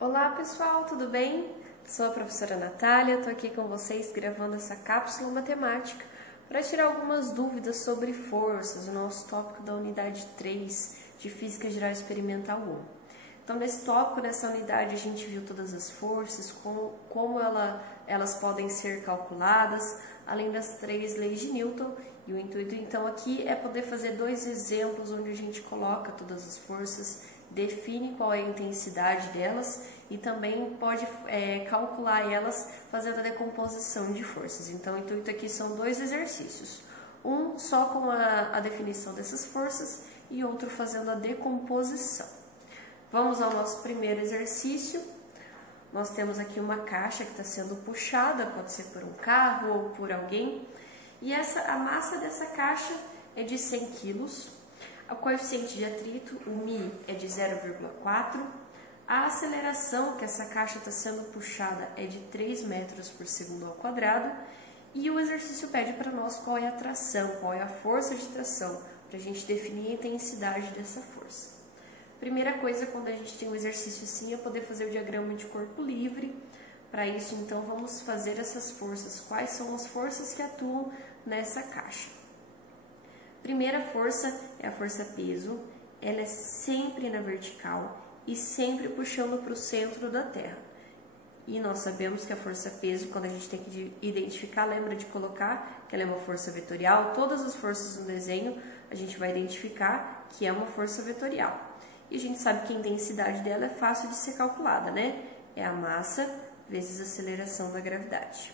Olá pessoal, tudo bem? Sou a professora Natália, estou aqui com vocês gravando essa cápsula matemática para tirar algumas dúvidas sobre forças, o nosso tópico da unidade 3 de Física Geral Experimental 1. Então nesse tópico, nessa unidade, a gente viu todas as forças, como elas podem ser calculadas, além das 3 leis de Newton. E o intuito então aqui é poder fazer 2 exemplos onde a gente coloca todas as forças, define qual é a intensidade delas e também pode calcular elas fazendo a decomposição de forças. Então o intuito aqui são 2 exercícios, um só com a definição dessas forças e outro fazendo a decomposição. Vamos ao nosso primeiro exercício. Nós temos aqui uma caixa que está sendo puxada, pode ser por um carro ou por alguém, e a massa dessa caixa é de 100 kg, o coeficiente de atrito, o μ, é de 0,4, a aceleração que essa caixa está sendo puxada é de 3 metros por segundo ao quadrado, e o exercício pede para nós qual é a tração, qual é a força de tração, para a gente definir a intensidade dessa força. Primeira coisa, quando a gente tem um exercício assim, é poder fazer o diagrama de corpo livre. Para isso, então, vamos fazer essas forças. Quais são as forças que atuam nessa caixa? Primeira força é a força peso. Ela é sempre na vertical e sempre puxando para o centro da Terra. E nós sabemos que a força peso, quando a gente tem que identificar, lembra de colocar que ela é uma força vetorial. Todas as forças no desenho, a gente vai identificar que é uma força vetorial. E a gente sabe que a intensidade dela é fácil de ser calculada, né? É a massa vezes a aceleração da gravidade.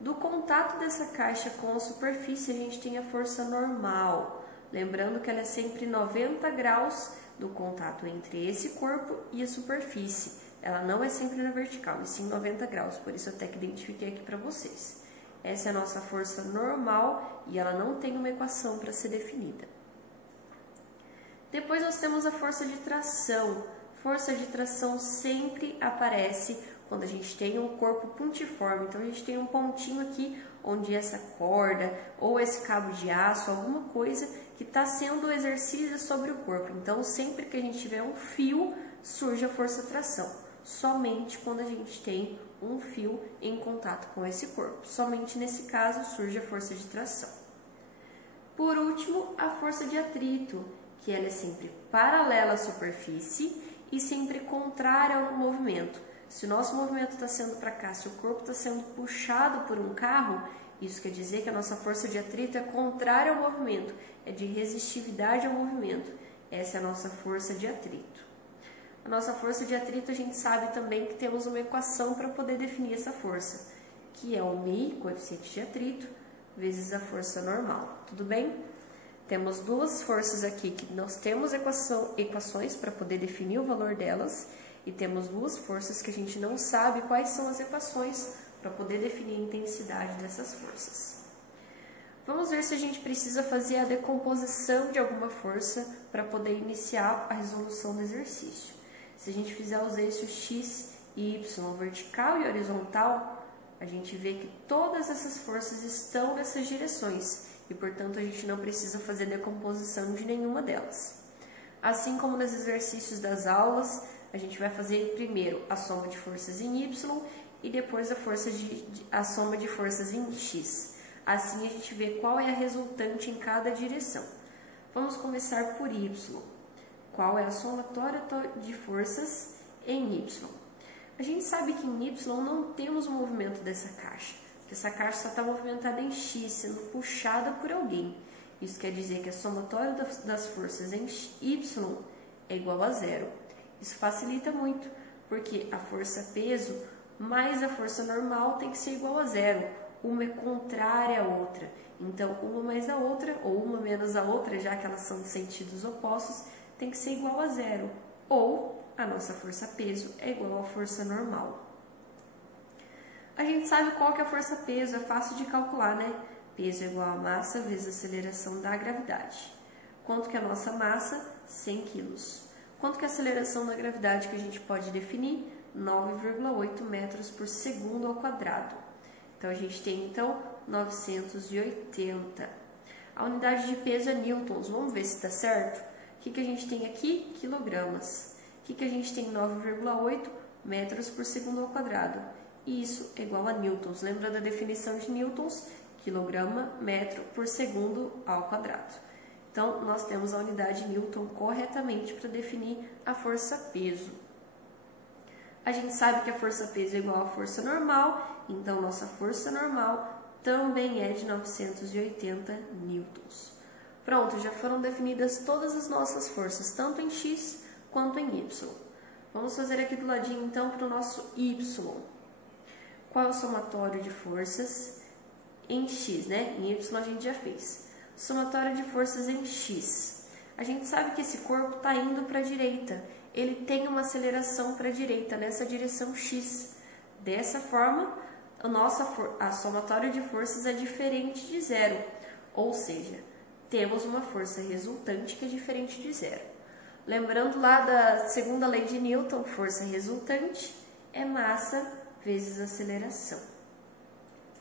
Do contato dessa caixa com a superfície, a gente tem a força normal. Lembrando que ela é sempre 90 graus do contato entre esse corpo e a superfície. Ela não é sempre na vertical, e sim 90 graus. Por isso eu até que identifiquei aqui para vocês. Essa é a nossa força normal e ela não tem uma equação para ser definida. Depois nós temos a força de tração. Força de tração sempre aparece quando a gente tem um corpo pontiforme. Então a gente tem um pontinho aqui onde essa corda ou esse cabo de aço, alguma coisa que está sendo exercida sobre o corpo. Então sempre que a gente tiver um fio, surge a força de tração. Somente quando a gente tem um fio em contato com esse corpo. Somente nesse caso surge a força de tração. Por último, a força de atrito, que ela é sempre paralela à superfície e sempre contrária ao movimento. Se o nosso movimento está sendo para cá, se o corpo está sendo puxado por um carro, isso quer dizer que a nossa força de atrito é contrária ao movimento, é de resistividade ao movimento. Essa é a nossa força de atrito. A nossa força de atrito, a gente sabe também que temos uma equação para poder definir essa força, que é o μ, coeficiente de atrito, vezes a força normal. Tudo bem? Temos 2 forças aqui que nós temos equações para poder definir o valor delas e temos 2 forças que a gente não sabe quais são as equações para poder definir a intensidade dessas forças. Vamos ver se a gente precisa fazer a decomposição de alguma força para poder iniciar a resolução do exercício. Se a gente fizer os eixos x e y, vertical e horizontal, a gente vê que todas essas forças estão nessas direções. E, portanto, a gente não precisa fazer decomposição de nenhuma delas. Assim como nos exercícios das aulas, a gente vai fazer primeiro a soma de forças em y e depois a soma de forças em x. Assim a gente vê qual é a resultante em cada direção. Vamos começar por y. Qual é a somatória de forças em y? A gente sabe que em y não temos o movimento dessa caixa. Essa caixa só está movimentada em x, sendo puxada por alguém. Isso quer dizer que a somatória das forças em y é igual a 0. Isso facilita muito, porque a força peso mais a força normal tem que ser igual a 0. Uma é contrária à outra. Então, uma mais a outra, ou uma menos a outra, já que elas são de sentidos opostos, tem que ser igual a 0. Ou a nossa força peso é igual à força normal. A gente sabe qual que é a força peso, é fácil de calcular, né? Peso é igual a massa vezes a aceleração da gravidade. Quanto que é a nossa massa? 100 kg. Quanto que é a aceleração da gravidade que a gente pode definir? 9,8 metros por segundo ao quadrado. Então, a gente tem, 980. A unidade de peso é newtons. Vamos ver se está certo? O que a gente tem aqui? Quilogramas. que a gente tem? 9,8 metros por segundo ao quadrado. E isso é igual a newtons. Lembra da definição de newtons? Quilograma, metro por segundo ao quadrado. Então, nós temos a unidade newton corretamente para definir a força-peso. A gente sabe que a força-peso é igual à força normal, então nossa força normal também é de 980 newtons. Pronto, já foram definidas todas as nossas forças, tanto em x quanto em y. Vamos fazer aqui do ladinho, então, para o nosso y. Qual é o somatório de forças em x, né? Em y a gente já fez. Somatório de forças em x. A gente sabe que esse corpo está indo para a direita. Ele tem uma aceleração para a direita, nessa direção x. Dessa forma, a somatória de forças é diferente de zero. Ou seja, temos uma força resultante que é diferente de zero. Lembrando lá da segunda lei de Newton, força resultante é massa vezes aceleração.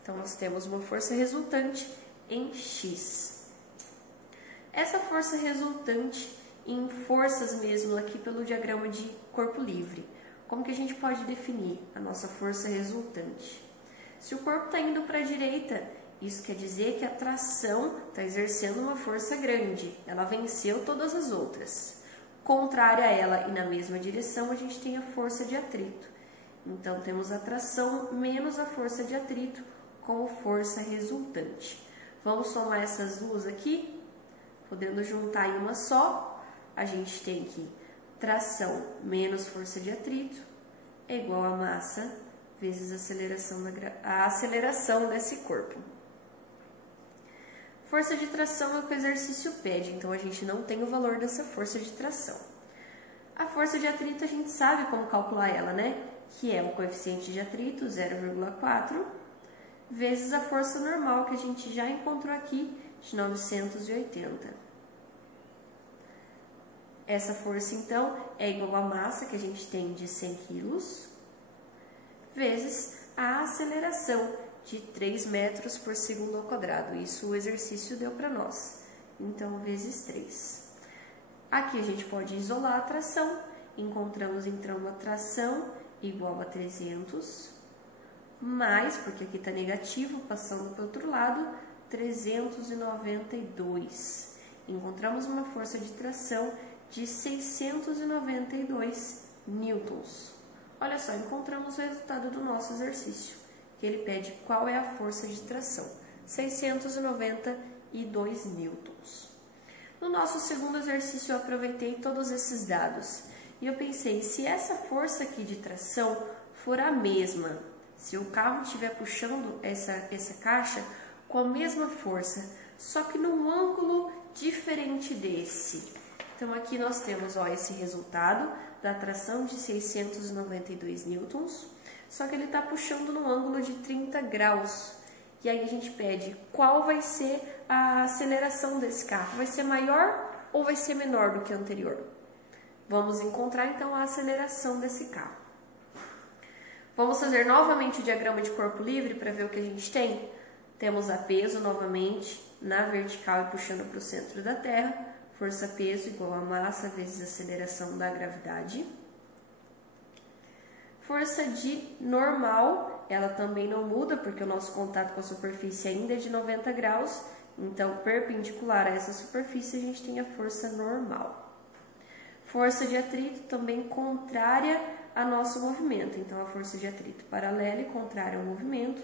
Então, nós temos uma força resultante em x. Essa força resultante em forças mesmo aqui pelo diagrama de corpo livre. Como que a gente pode definir a nossa força resultante? Se o corpo está indo para a direita, isso quer dizer que a tração está exercendo uma força grande. Ela venceu todas as outras. Contrária a ela e na mesma direção, a gente tem a força de atrito. Então, temos a tração menos a força de atrito como força resultante. Vamos somar essas duas aqui, podendo juntar em uma só. A gente tem que tração menos força de atrito é igual a massa vezes a aceleração desse corpo. Força de tração é o que o exercício pede, então a gente não tem o valor dessa força de tração. A força de atrito a gente sabe como calcular ela, né? Que é o coeficiente de atrito, 0,4, vezes a força normal que a gente já encontrou aqui, de 980. Essa força, então, é igual à massa que a gente tem de 100 kg, vezes a aceleração de 3 metros por segundo ao quadrado. Isso o exercício deu para nós. Então, vezes 3. Aqui a gente pode isolar a tração. Encontramos, então, uma tração igual a 300, mais, porque aqui está negativo, passando para o outro lado, 392. Encontramos uma força de tração de 692 newtons. Olha só, encontramos o resultado do nosso exercício, que ele pede qual é a força de tração, 692 newtons. No nosso segundo exercício eu aproveitei todos esses dados e eu pensei, se essa força aqui de tração for a mesma, se o carro estiver puxando essa caixa com a mesma força, só que num ângulo diferente desse. Então, aqui nós temos esse resultado da tração de 692 newtons, só que ele está puxando no ângulo de 30 graus. E aí a gente pede qual vai ser a aceleração desse carro. Vai ser maior ou vai ser menor do que a anterior? Vamos encontrar, então, a aceleração desse carro. Vamos fazer novamente o diagrama de corpo livre para ver o que a gente tem? Temos a peso novamente na vertical e puxando para o centro da Terra. Força-peso igual a massa vezes a aceleração da gravidade. Força de normal, ela também não muda, porque o nosso contato com a superfície ainda é de 90 graus. Então, perpendicular a essa superfície, a gente tem a força normal. Força de atrito também contrária ao nosso movimento. Então, a força de atrito paralela e contrária ao movimento,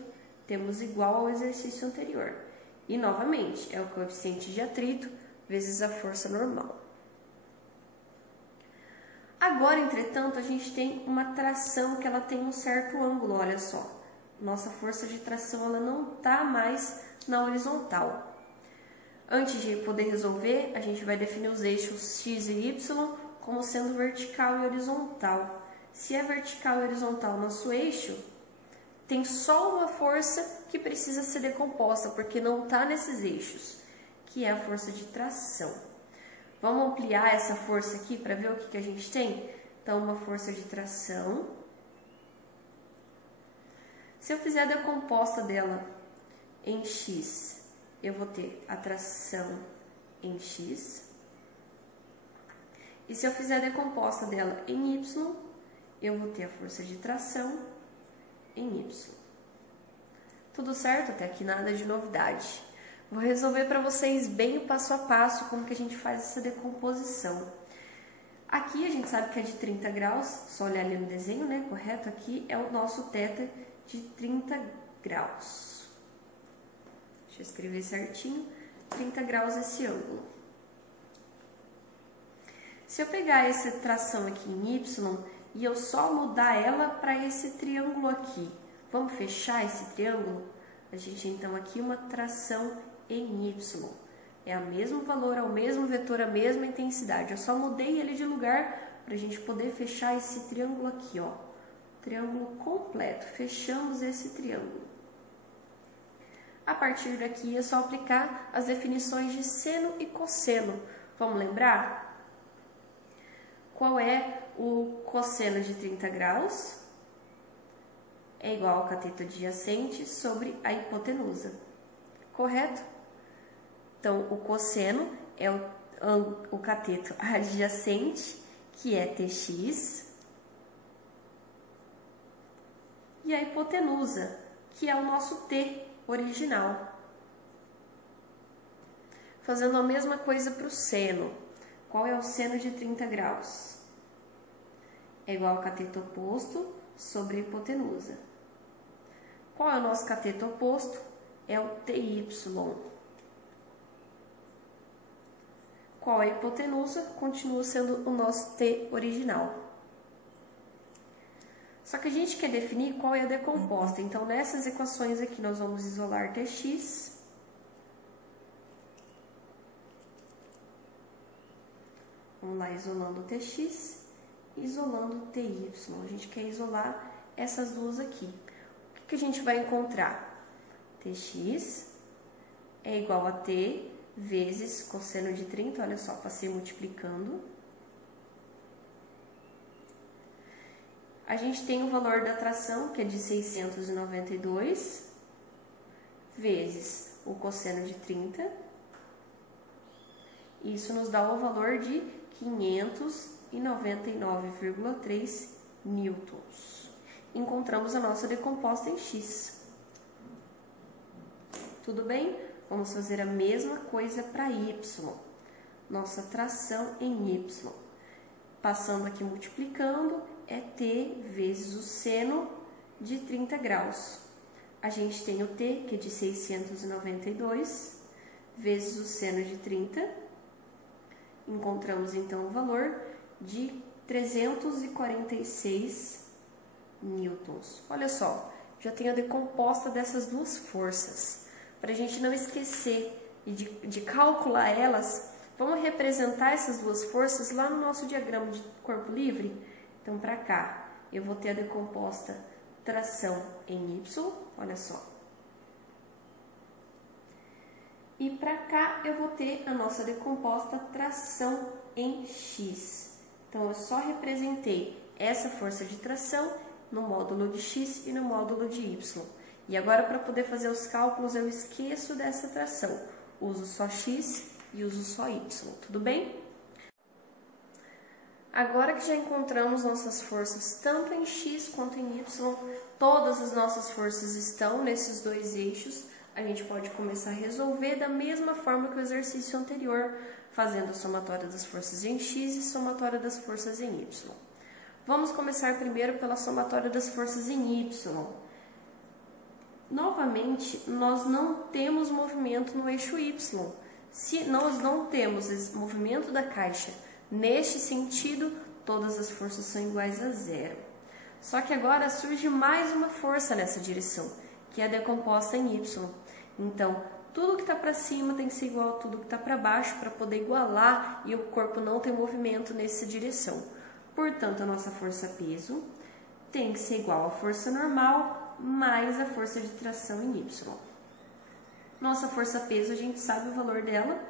temos igual ao exercício anterior. E, novamente, é o coeficiente de atrito vezes a força normal. Agora, entretanto, a gente tem uma tração que ela tem um certo ângulo, olha só. Nossa força de tração ela não está mais na horizontal. Antes de poder resolver, a gente vai definir os eixos x e y como sendo vertical e horizontal. Se é vertical e horizontal o nosso eixo, tem só uma força que precisa ser decomposta, porque não está nesses eixos, que é a força de tração. Vamos ampliar essa força aqui para ver o que a gente tem? Então, uma força de tração. Se eu fizer a decomposta dela em x, eu vou ter a tração em x. E se eu fizer a decomposta dela em Y, eu vou ter a força de tração em Y. Tudo certo? Até aqui nada de novidade. Vou resolver para vocês bem o passo a passo como que a gente faz essa decomposição. Aqui a gente sabe que é de 30 graus, só olhar ali no desenho, né? Correto? Aqui é o nosso θ de 30 graus. Deixa eu escrever certinho. 30 graus esse ângulo. Se eu pegar essa tração aqui em Y e eu só mudar ela para esse triângulo aqui, vamos fechar esse triângulo? A gente então aqui uma tração em Y. É o mesmo valor, é o mesmo vetor, a mesma intensidade. Eu só mudei ele de lugar para a gente poder fechar esse triângulo aqui, ó. Triângulo completo. Fechamos esse triângulo. A partir daqui é só aplicar as definições de seno e cosseno. Vamos lembrar? Qual é o cosseno de 30 graus? É igual ao cateto adjacente sobre a hipotenusa. Correto? Então, o cosseno é o cateto adjacente, que é TX, e a hipotenusa, que é o nosso T original. Fazendo a mesma coisa para o seno. Qual é o seno de 30 graus? É igual ao cateto oposto sobre a hipotenusa. Qual é o nosso cateto oposto? É o TY. Qual é a hipotenusa? Continua sendo o nosso T original. Só que a gente quer definir qual é a decomposta. Então, nessas equações aqui, nós vamos isolar Tx. Vamos lá, isolando Tx, isolando Ty. A gente quer isolar essas duas aqui. O que a gente vai encontrar? Tx é igual a T vezes cosseno de 30, olha só, passei multiplicando. A gente tem o valor da tração, que é de 692, vezes o cosseno de 30. Isso nos dá o valor de 599,3 newtons. Encontramos a nossa decomposta em X. Tudo bem? Vamos fazer a mesma coisa para Y. Nossa tração em Y. Passando aqui multiplicando, é T vezes o seno de 30 graus. A gente tem o T, que é de 692, vezes o seno de 30. Encontramos, então, o valor de 346 newtons. Olha só, já tenho a decomposta dessas duas forças. Para a gente não esquecer de calcular elas, vamos representar essas duas forças lá no nosso diagrama de corpo livre? Então, para cá, eu vou ter a decomposta tração em Y, olha só. E para cá, eu vou ter a nossa decomposta tração em X. Então, eu só representei essa força de tração no módulo de X e no módulo de Y. E agora, para poder fazer os cálculos, eu esqueço dessa tração. Uso só X e uso só Y, tudo bem? Agora que já encontramos nossas forças tanto em X quanto em Y, todas as nossas forças estão nesses dois eixos, a gente pode começar a resolver da mesma forma que o exercício anterior, fazendo a somatória das forças em X e somatória das forças em Y. Vamos começar primeiro pela somatória das forças em Y. Novamente, nós não temos movimento no eixo Y. Se nós não temos esse movimento da caixa neste sentido, todas as forças são iguais a zero. Só que agora surge mais uma força nessa direção, que é a decomposta em Y. Então, tudo que está para cima tem que ser igual a tudo que está para baixo para poder igualar e o corpo não ter movimento nessa direção. Portanto, a nossa força-peso tem que ser igual à força normal mais a força de tração em Y. Nossa força-peso, a gente sabe o valor dela,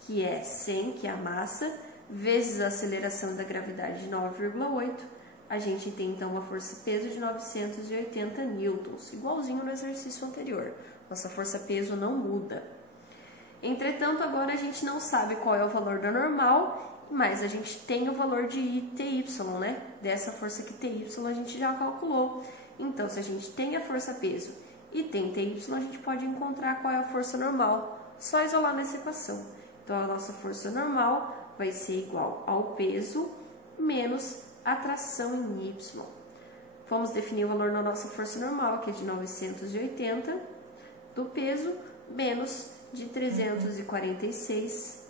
que é 100, que é a massa, vezes a aceleração da gravidade de 9,8. A gente tem, então, uma força-peso de 980 newtons, igualzinho no exercício anterior. Nossa força-peso não muda. Entretanto, agora a gente não sabe qual é o valor da normal mas a gente tem o valor de TY, né? Dessa força aqui, TY, a gente já calculou. Então, se a gente tem a força-peso e tem TY, a gente pode encontrar qual é a força normal, só isolar nessa equação. Então, a nossa força normal vai ser igual ao peso menos a tração em Y. Vamos definir o valor da nossa força normal, que é de 980, do peso, menos de 346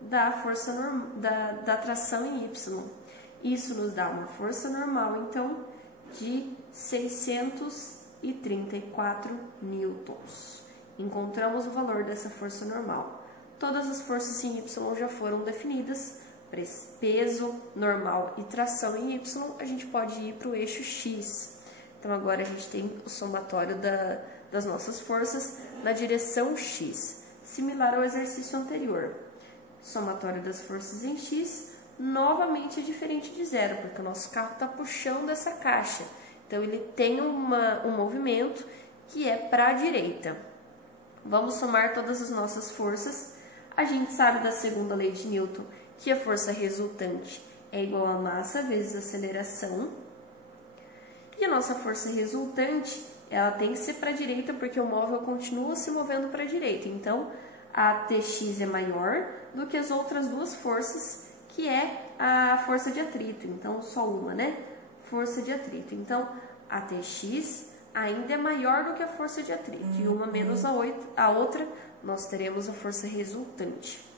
da força da tração em Y. Isso nos dá uma força normal, então, de 634 newtons. Encontramos o valor dessa força normal. Todas as forças em Y já foram definidas. Para peso, normal e tração em Y, a gente pode ir para o eixo X. Então, agora a gente tem o somatório das nossas forças na direção X, similar ao exercício anterior. Somatório das forças em X, novamente é diferente de zero, porque o nosso carro está puxando essa caixa. Então, ele tem um movimento que é para a direita. Vamos somar todas as nossas forças. A gente sabe da segunda lei de Newton que a força resultante é igual a massa vezes a aceleração. E a nossa força resultante, ela tem que ser para a direita, porque o móvel continua se movendo para a direita. Então, a Tx é maior do que as outras duas forças, que é a força de atrito. Então, só uma, né? Força de atrito. Então, a Tx ainda é maior do que a força de atrito. E uma menos a outra, nós teremos a força resultante.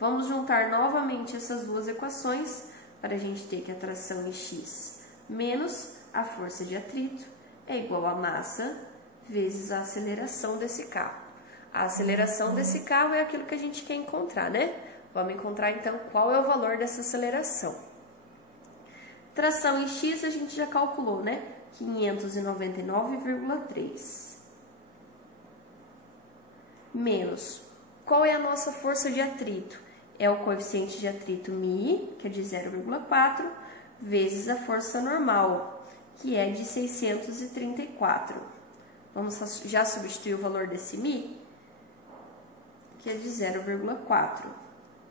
Vamos juntar novamente essas duas equações para a gente ter que a tração em X menos a força de atrito é igual a massa vezes a aceleração desse carro. A aceleração desse carro é aquilo que a gente quer encontrar, né? Vamos encontrar então qual é o valor dessa aceleração. Tração em X a gente já calculou, né? 599,3. Menos, qual é a nossa força de atrito? É o coeficiente de atrito μ, que é de 0,4, vezes a força normal, que é de 634. Vamos já substituir o valor desse μ, que é de 0,4.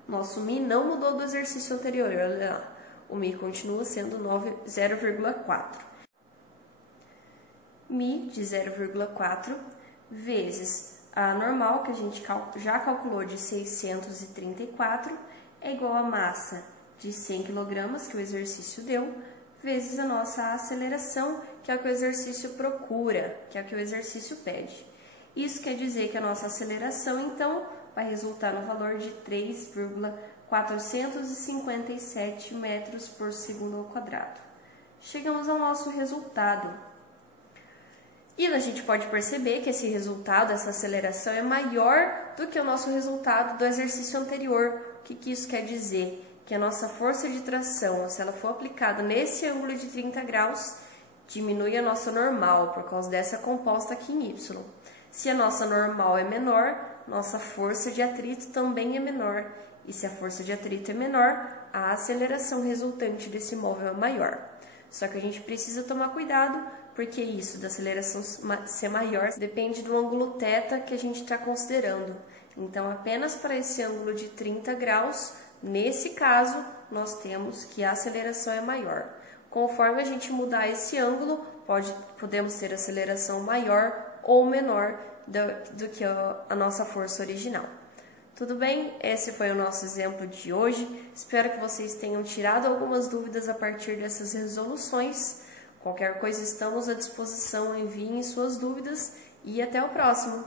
Nosso μ não mudou do exercício anterior, olha lá. O μ continua sendo 0,4. μ de 0,4 vezes a normal, que a gente já calculou, de 634, é igual a massa de 100 kg, que o exercício deu, vezes a nossa aceleração, que é o que o exercício procura, que é o que o exercício pede. Isso quer dizer que a nossa aceleração, então, vai resultar no valor de 3,457 metros por segundo ao quadrado. Chegamos ao nosso resultado. E a gente pode perceber que esse resultado, essa aceleração, é maior do que o nosso resultado do exercício anterior. O que isso quer dizer? Que a nossa força de tração, se ela for aplicada nesse ângulo de 30 graus, diminui a nossa normal, por causa dessa composta aqui em Y. Se a nossa normal é menor, nossa força de atrito também é menor. E se a força de atrito é menor, a aceleração resultante desse móvel é maior. Só que a gente precisa tomar cuidado, porque isso da aceleração ser maior depende do ângulo θ que a gente está considerando. Então, apenas para esse ângulo de 30 graus, nesse caso, nós temos que a aceleração é maior. Conforme a gente mudar esse ângulo, podemos ter aceleração maior ou menor do que a nossa força original. Tudo bem? Esse foi o nosso exemplo de hoje. Espero que vocês tenham tirado algumas dúvidas a partir dessas resoluções. Qualquer coisa, estamos à disposição, enviem suas dúvidas e até o próximo!